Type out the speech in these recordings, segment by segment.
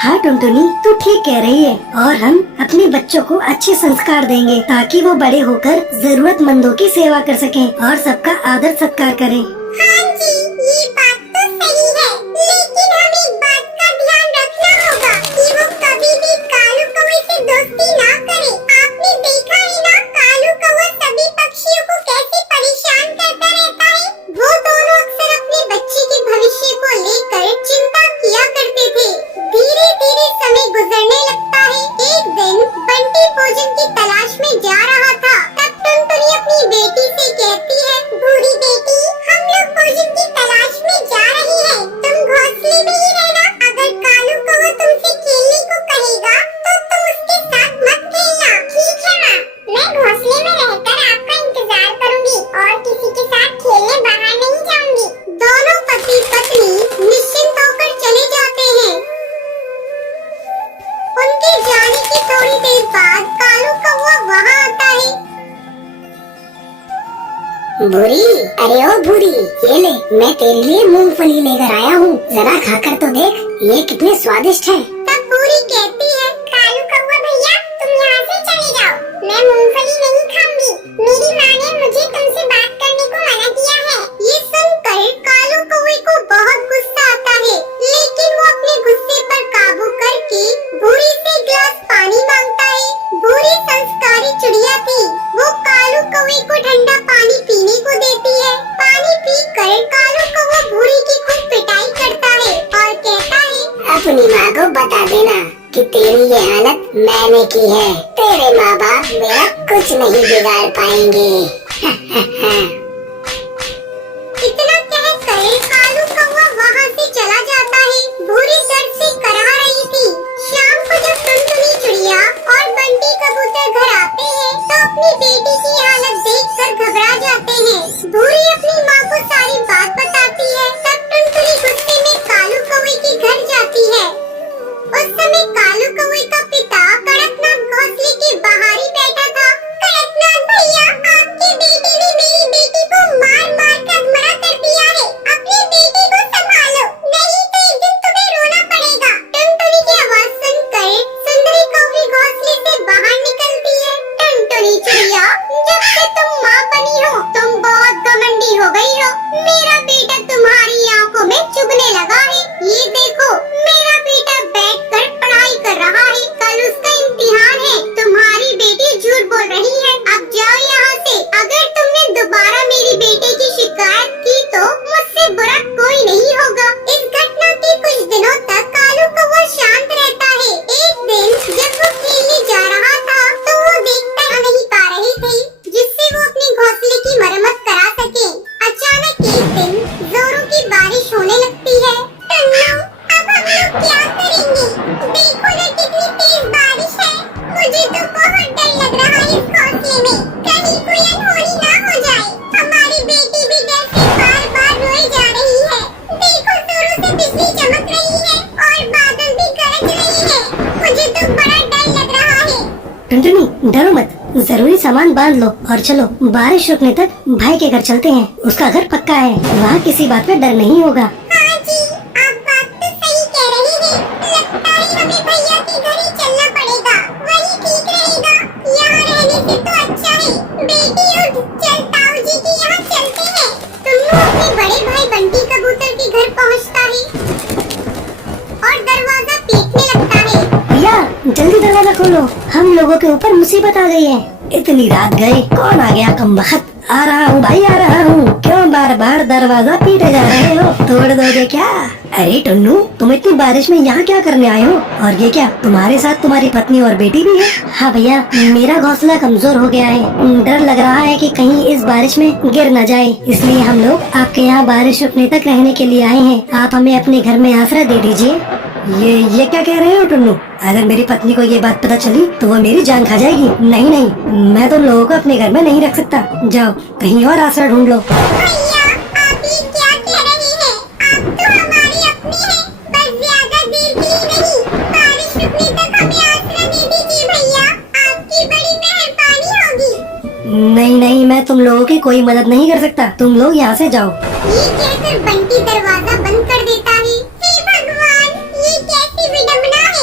हाँ टुनटुनी, तू ठीक कह रही है। और हम अपने बच्चों को अच्छे संस्कार देंगे ताकि वो बड़े होकर जरूरतमंदों की सेवा कर सकें और सबका आदर सत्कार करें। हाँ जी, ये बात तो सही है, लेकिन हमें एक बात का ध्यान रखना होगा कि वो कभी भी कालू कौवे से दोस्ती ना करे। आपने देखा ही ना, कालू कौवा सभी पक्षियों को कैसे परेशान करता रहता है। वो दोनों अक्सर अपने बच्चे के भविष्य को लेकर चिंता किया करते थे। धीरे धीरे समय गुजरने लगता है। एक दिन बंटी भोजन की तलाश में जा रहा था। तब टुनटुनी अपनी बेटी से कहती है, बूढ़ी बेटी, हम लोग भोजन की तलाश में जा रहे हैं, तुम घोंसले में ही रहना। अगर कालू कौवा तुमसे खेलने को कहेगा तो तुम उसके साथ मत खेलना। ठीक है माँ, मैं घोंसले में रहकर आपका इंतजार करूंगी और किसी के साथ खेलने बाहर नहीं जाऊंगी। दोनों पति पत्नी निश्चिंत होकर चले जाते हैं। उनके जाने की थोड़ी देर बाद कालू कौवा वहाँ आता है। भूरी, अरे ओ भूरी, ये ले, मैं तेरे लिए मूंगफली लेकर आया हूँ, जरा खाकर तो देख, ये कितने स्वादिष्ट है। तब भूरी कहती है, कालू कौवा भैया, तुम यहाँ से चले जाओ, मैं मूंगफली नहीं खाऊंगी। मेरी माँ ने मुझे तुमसे बात करने को मना किया है। ये सुनकर कालू कौवे को बहुत गुस्सा आता है, लेकिन वो अपने गुस्से पर काबू करके भूरी से गिलास पानी मांगता है। भूरी संस्कारी चिड़िया थी, वो कालू कौवे को ठंडा पानी पीने को देती है। पानी पीकर कालू कौवा भूरी की खूब पिटाई करता है और कहता है, अपनी माँ को बता देना कि तेरी ये हालत मैंने की है। तेरे माँ बाप मेरा कुछ नहीं बिगाड़ पाएंगे। इतना कहकर कालू कौवा वहाँ से चला जाता है। भूरी दर्द से करहा रही थी। शाम को जब टुनटुनी चिड़िया और बंटी कबूतर घर आते हैं तो अपनी बेटी की हालत देखकर घबरा जाते हैं। भूरी अपनी माँ को सारी बात बताती है। तब टुनटुनी गुस्से में कालू कौवे के घर जाती है। उस समय कालू कौवे का पिता कड़कनाथ घोंसले के बाहर ही बैठा था। कड़कनाथ भैया, आपके बेटे ने मेरी बेटी को मार मार कर मरा कर दिया है। अपनी बेटी को संभालो, नहीं तो एक दिन तुम्हें रोना पड़ेगा। टुनटुनी की आवाज सुनकर सुंदरी कौवी घोंसले से बाहर निकलती है। टुनटुनी चिड़िया, जब से तुम माँ बनी हो तुम बहुत घमंडी हो गई हो। मेरा बेटा तुम्हारी आंखों में चुभने लगा है। ये देखो, मेरा बेटा बैठकर पढ़ाई कर रहा है, कल उसका इम्तिहान है। तुम्हारी बेटी झूठ बोल रही है। अब जाओ यहाँ से। अगर तुमने दोबारा मेरी बेटे की शिकायत की तो मुझसे बुरा कोई नहीं होगा। इस घटना के कुछ दिनों तक कालू कौवा शांत रहता है। एक दिन जब वो खेलने जा रहा था तो वो देखता नहीं पा रहे थे जिससे वो अपने घोंसले की मरम्मत करा सके। अचानक एक दिन जोरों की बारिश होने लगती है। टन्नू, अब हम लोग क्या करेंगे? देखो ना कितनी तेज बारिश है। मुझे तो बहुत डर लग रहा है इस घोंसले में, कहीं कोई अनहोनी ना हो जाए। हमारी बेटी भी डर से बार बार रोई जा रही है। देखो, जोरों से बिजली चमक रही है और बादल भी गरज रही है। मुझे तो बड़ा डर लग रहा है। टुनटुनी, डरो मत, जरूरी सामान बांध लो और चलो, बारिश रुकने तक भाई के घर चलते हैं। उसका घर पक्का है, वहाँ किसी बात का डर नहीं होगा। हाँ जी, आप बात तो सही कह रहे हैं। लगता है हमें भैया के घर ही चलना पड़ेगा, वही ठीक रहेगा। यहाँ रहने से तो अच्छा है। बेटी उठ, चल ताऊ जी के यहाँ चलते हैं। टुन्नू अपने बड़े भाई बंटी कबूतर के घर पहुँचता है और दरवाजा पीटने लगता है। भैया, जल्दी दरवाजा खोलो, हम लोगों के ऊपर मुसीबत आ गई है। इतनी रात गई, कौन आ गया कमबख्त? आ रहा हूँ भाई, आ रहा हूँ। क्यों बार बार दरवाजा पीटे जा रहे हो? तोड़ दोगे क्या? अरे टुन्नू, तुम इतनी बारिश में यहाँ क्या करने आए हो? और ये क्या, तुम्हारे साथ तुम्हारी पत्नी और बेटी भी है? हाँ भैया, मेरा घोंसला कमजोर हो गया है। डर लग रहा है कि कहीं इस बारिश में गिर न जाए, इसलिए हम लोग आपके यहाँ बारिश रुकने तक रहने के लिए आए हैं। आप हमें अपने घर में आसरा दे दीजिए। ये क्या कह रहे हो टुन्नू? अगर मेरी पत्नी को ये बात पता चली तो वो मेरी जान खा जाएगी। नहीं नहीं, मैं तुम लोगों को अपने घर में नहीं रख सकता। जाओ, कहीं और आसरा ढूंढ लो। भैया, आप ये क्या कह रहे हैं? आप तो हमारे अपने हैं, बस ज्यादा देर के लिए नहीं, बारिश रुकने तक हमें आसरा दे दीजिए भैया, आपकी बड़ी मेहरबानी होगी। नहीं नहीं, मैं तुम लोगों की कोई मदद नहीं कर सकता, तुम लोग यहाँ से जाओ। ये कहकर बंटी दरवाजा बंद कर देता है। हे भगवान, ये कैसी विडंबना है।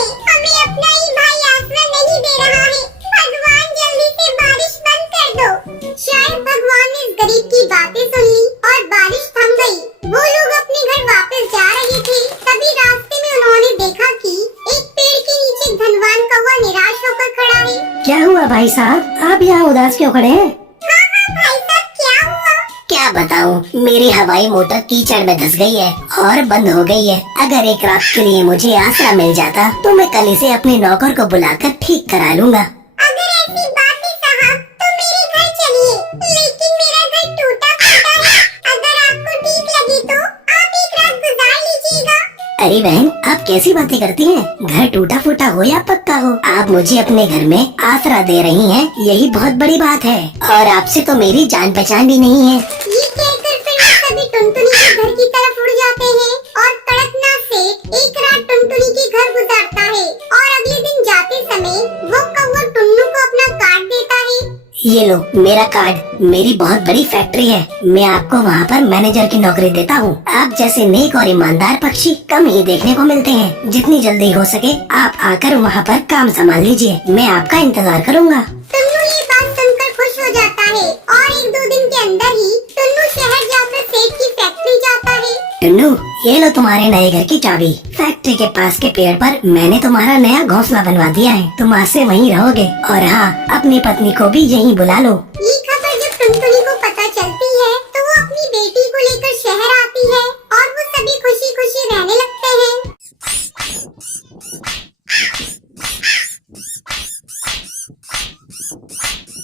भाई साहब, आप यहाँ उदास क्यों खड़े हैं? भाई साहब क्या हुआ? क्या बताऊं, मेरी हवाई मोटर कीचड़ में धंस गई है और बंद हो गई है। अगर एक रात के लिए मुझे आसरा मिल जाता तो मैं कल इसे अपने नौकर को बुलाकर ठीक करा लूंगा। अगर ऐसी बात है साहब तो मेरे घर चलिए, लेकिन मेरा घर टूटा फूटा है। अगर आपको ठीक लगे तो आप एक रात गुजार लीजिएगा। अरे बहन, आप कैसी बातें करती हैं? घर टूटा फूटा हो या पक्का हो, आप मुझे अपने घर में आसरा दे रही हैं, यही बहुत बड़ी बात है। और आपसे तो मेरी जान पहचान भी नहीं है। ये कहकर फिर वो सभी टुनटुनी के घर की तरफ उड़ जाते हैं और कड़कनाथ सेठ एक रात टुनटुनी के घर गुजारता है और अगले दिन जाते समय वो कौवा टुन्नू को अपना कार्ड देता है। ये लो मेरा कार्ड, मेरी बहुत बड़ी फैक्ट्री है, मैं आपको वहाँ पर मैनेजर की नौकरी देता हूँ। आप जैसे नेक और ईमानदार पक्षी कम ही देखने को मिलते हैं। जितनी जल्दी हो सके आप आकर वहाँ पर काम संभाल लीजिए, मैं आपका इंतजार करूँगा। टुन्नू ये बात सुनकर खुश हो जाता है और 1-2 दिन के अंदर ही टुन्नू शहर जाकर सेठ की फैक्ट्री जाता है। टुन्नू, ये लो तुम्हारे नए घर की चाबी। फैक्ट्री के पास के पेड़ पर मैंने तुम्हारा नया घोंसला बनवा दिया है, तुम आज से वहीं रहोगे। और हाँ, अपनी पत्नी को भी यहीं बुला लो। ये खबर जब टुनटुनी को पता चलती है तो वो अपनी बेटी को लेकर शहर आती है और वो सभी खुशी खुशी रहने लगते हैं।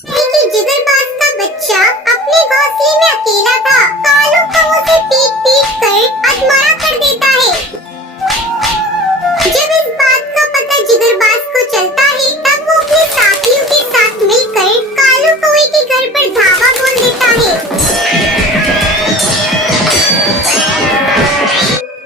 लेकिन जिगरबाज का बच्चा अपने घोंसले में अकेला था। कालू कौवे उसे पीट कर अधमरा कर देता है। जब इस बात का पता जिगरबाज को चलता है तब वो अपने साथियों के साथ मिलकर कालू कौवे के घर पर धावा बोल देता है।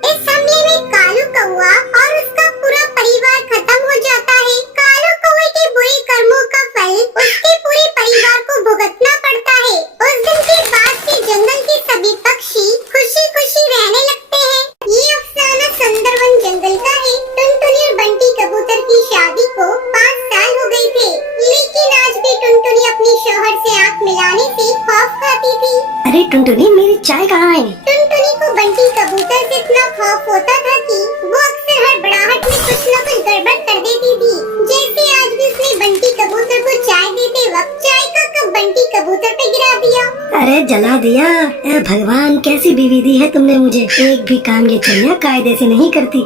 इस हमले में कालू कौवा और उसका पूरा परिवार खत्म हो जाता है। कालू कौवे के बुरे कर्मों का फल उसके पूरे परिवार को भुगतना पड़ता है। उस दिन के बाद से जंगल के सभी पक्षी खुशी खुशी रहने लगते हैं। ये अफसाना सुंदरवन जंगल का है। टुनटुनी और बंटी कबूतर की शादी को 5 साल हो गए थे, लेकिन आज भी टुनटुनी अपनी शौहर से आंख मिलाने से खौफ खाती थी। अरे टुनटुनी, मेरी चाय कहाँ है? टुनटुनी को बंटी कबूतर से इतना खौफ होता था कि वो अक्सर हड़बड़ाहट में कुछ न कुछ गड़बड़ कर देती थी। जैसे आज भी उसने बंटी कबूतर को चाय देते वक्त चाय का कप बंटी कबूतर पे गिरा दिया। अरे जला दिया। भगवान, कैसी बीवी दी है तुमने मुझे। एक भी काम ये चिड़िया कायदे से नहीं करती।